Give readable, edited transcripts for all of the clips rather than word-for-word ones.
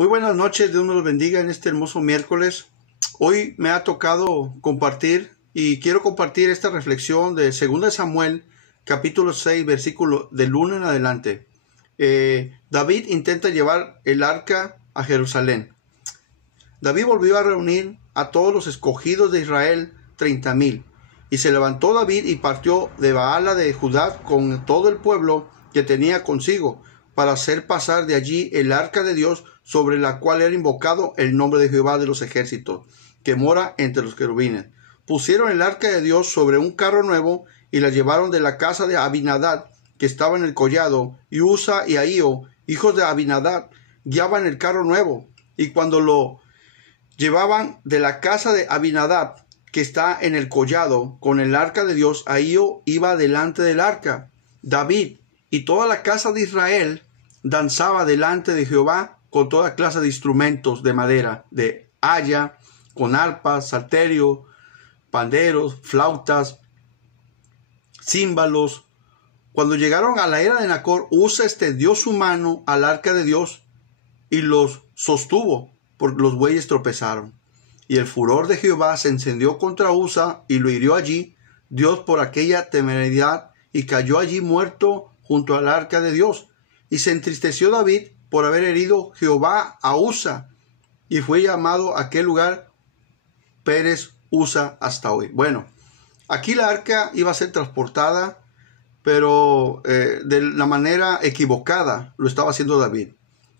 Muy buenas noches, Dios nos los bendiga en este hermoso miércoles. Hoy me ha tocado compartir y quiero compartir esta reflexión de 2 Samuel, capítulo 6, versículo del 1 en adelante. David intenta llevar el arca a Jerusalén. David volvió a reunir a todos los escogidos de Israel, 30,000. Y se levantó David y partió de Baala de Judá con todo el pueblo que tenía consigo, para hacer pasar de allí el arca de Dios, sobre la cual era invocado el nombre de Jehová de los ejércitos, que mora entre los querubines. Pusieron el arca de Dios sobre un carro nuevo y la llevaron de la casa de Abinadab, que estaba en el collado, y Usa y Ahío, hijos de Abinadab, guiaban el carro nuevo. Y cuando lo llevaban de la casa de Abinadab, que está en el collado, con el arca de Dios, Ahío iba delante del arca. David y toda la casa de Israel danzaba delante de Jehová con toda clase de instrumentos de madera, de haya, con arpas, salterio, panderos, flautas, címbalos. Cuando llegaron a la era de Nacor, Usa extendió su mano al arca de Dios y los sostuvo, porque los bueyes tropezaron. Y el furor de Jehová se encendió contra Usa y lo hirió allí Dios por aquella temeridad, y cayó allí muerto junto al arca de Dios. Y se entristeció David por haber herido Jehová a Usa, y fue llamado aquel lugar Pérez Usa hasta hoy. Bueno, aquí la arca iba a ser transportada, pero de la manera equivocada lo estaba haciendo David.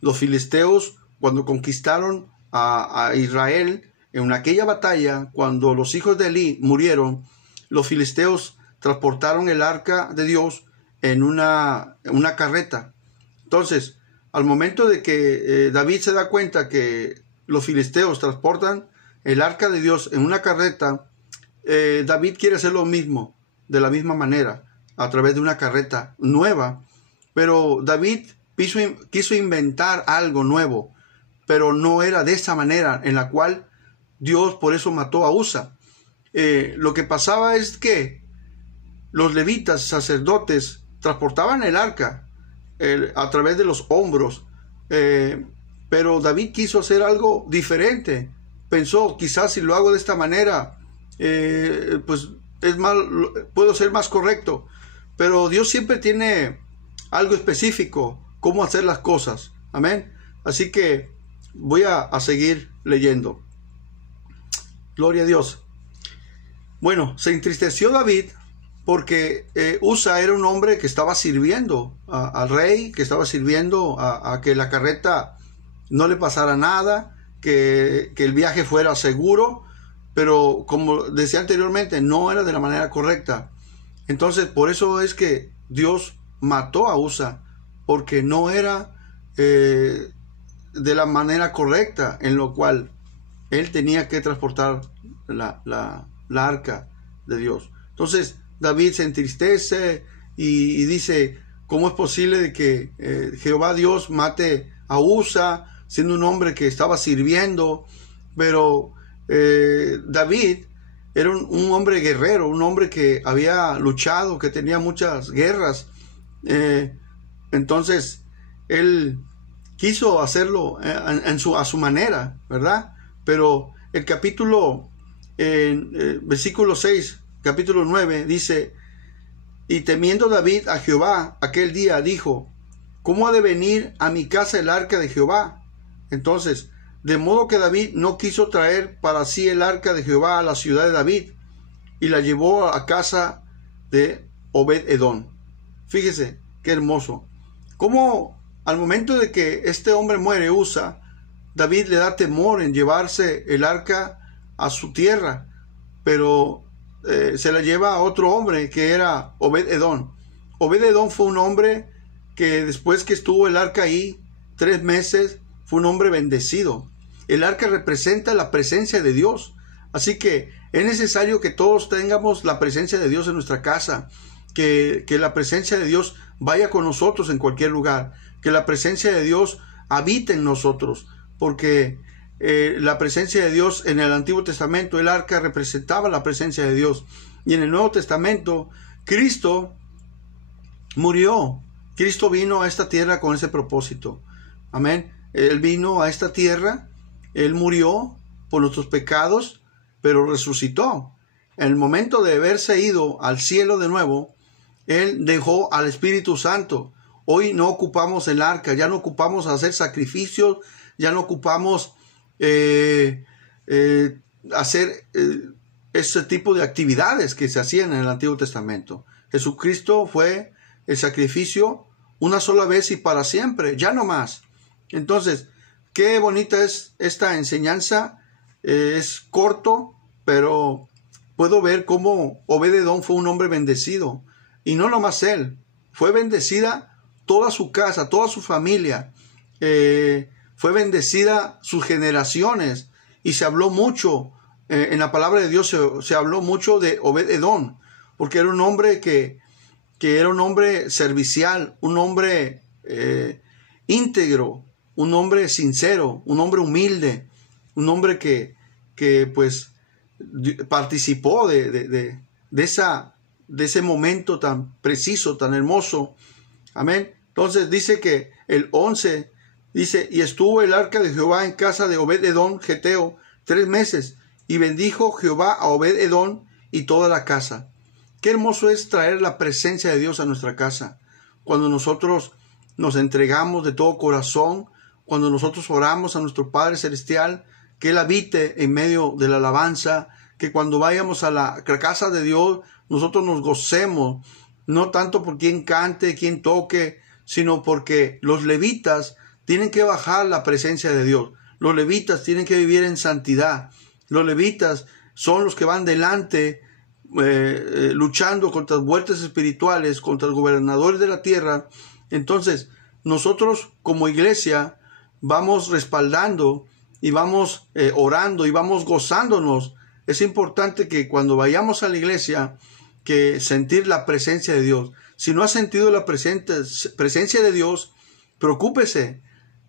Los filisteos, cuando conquistaron a Israel en aquella batalla, cuando los hijos de Elí murieron, los filisteos transportaron el arca de Dios en una carreta. Entonces, al momento de que David se da cuenta que los filisteos transportan el arca de Dios en una carreta, David quiere hacer lo mismo, de la misma manera, a través de una carreta nueva. Pero David quiso inventar algo nuevo, pero no era de esa manera en la cual Dios por eso mató a Usa. Lo que pasaba es que los levitas, sacerdotes, transportaban el arca a través de los hombros, pero David quiso hacer algo diferente. Pensó, quizás si lo hago de esta manera, pues puedo ser más correcto. Pero Dios siempre tiene algo específico, cómo hacer las cosas. Amén. Así que voy a seguir leyendo. Gloria a Dios. Bueno, se entristeció David porque Usa era un hombre que estaba sirviendo al rey, que estaba sirviendo a que la carreta no le pasara nada, que el viaje fuera seguro, pero como decía anteriormente, no era de la manera correcta. Entonces, por eso es que Dios mató a Usa, porque no era de la manera correcta en lo cual él tenía que transportar la arca de Dios. Entonces David se entristece y dice, ¿cómo es posible de que Jehová Dios mate a Usa, siendo un hombre que estaba sirviendo? Pero David era un hombre guerrero, un hombre que había luchado, que tenía muchas guerras. Entonces él quiso hacerlo a su manera, ¿verdad? Pero el capítulo, versículo 6, capítulo 9, dice, y temiendo David a Jehová aquel día, dijo, ¿cómo ha de venir a mi casa el arca de Jehová? Entonces, de modo que David no quiso traer para sí el arca de Jehová a la ciudad de David, y la llevó a casa de Obed-edom. Fíjese, qué hermoso. Cómo al momento de que este hombre muere, Usa, David le da temor en llevarse el arca a su tierra, pero se la lleva a otro hombre que era Obed-edom. Obed-edom fue un hombre que después que estuvo el arca ahí 3 meses, fue un hombre bendecido. El arca representa la presencia de Dios, así que es necesario que todos tengamos la presencia de Dios en nuestra casa, que la presencia de Dios vaya con nosotros en cualquier lugar, que la presencia de Dios habite en nosotros, porque la presencia de Dios en el Antiguo Testamento, el arca representaba la presencia de Dios, y en el Nuevo Testamento Cristo murió, Cristo vino a esta tierra con ese propósito. Amén. Él vino a esta tierra, Él murió por nuestros pecados, pero resucitó. En el momento de haberse ido al cielo de nuevo, Él dejó al Espíritu Santo. Hoy no ocupamos el arca, ya no ocupamos hacer sacrificios, ya no ocupamos hacer ese tipo de actividades que se hacían en el Antiguo Testamento. Jesucristo fue el sacrificio una sola vez y para siempre, ya no más. Entonces, qué bonita es esta enseñanza. Es corto, pero puedo ver cómo Obed-Edom fue un hombre bendecido. Y no nomás él, fue bendecida toda su casa, toda su familia. Fue bendecida sus generaciones. Y se habló mucho, en la palabra de Dios se habló mucho de Obed-Edom, porque era un hombre que era un hombre servicial, un hombre íntegro, un hombre sincero, un hombre humilde, un hombre que pues participó de ese momento tan preciso, tan hermoso. Amén. Entonces dice que el 11 dice: y estuvo el arca de Jehová en casa de Obed-Edom Geteo 3 meses, y bendijo Jehová a Obed-Edom y toda la casa. Qué hermoso es traer la presencia de Dios a nuestra casa. Cuando nosotros nos entregamos de todo corazón, cuando nosotros oramos a nuestro Padre Celestial, que Él habite en medio de la alabanza, que cuando vayamos a la casa de Dios, nosotros nos gocemos, no tanto por quien cante, quien toque, sino porque los levitas tienen que bajar la presencia de Dios. Los levitas tienen que vivir en santidad. Los levitas son los que van delante, luchando contra las huestes espirituales, contra los gobernadores de la tierra. Entonces, nosotros como iglesia vamos respaldando y vamos orando y vamos gozándonos. Es importante que cuando vayamos a la iglesia, que sentir la presencia de Dios. Si no has sentido la presencia de Dios, preocúpese.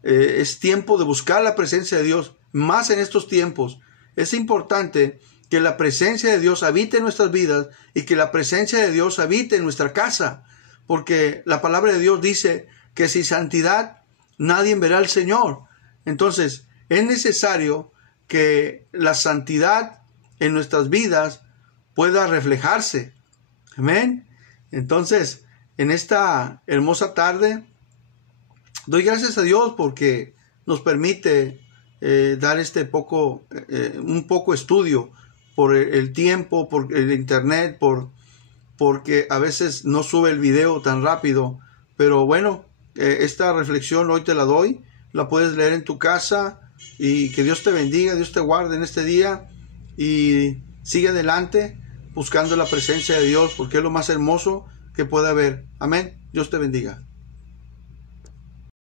Es tiempo de buscar la presencia de Dios, más en estos tiempos. Es importante que la presencia de Dios habite en nuestras vidas y que la presencia de Dios habite en nuestra casa, porque la palabra de Dios dice que sin santidad nadie verá al Señor. Entonces, es necesario que la santidad en nuestras vidas pueda reflejarse. Amén. Entonces, en esta hermosa tarde, doy gracias a Dios porque nos permite dar un poco estudio por el tiempo, por el internet, porque a veces no sube el video tan rápido. Pero bueno, esta reflexión hoy te la doy, la puedes leer en tu casa, y que Dios te bendiga, Dios te guarde en este día, y sigue adelante buscando la presencia de Dios, porque es lo más hermoso que puede haber. Amén. Dios te bendiga.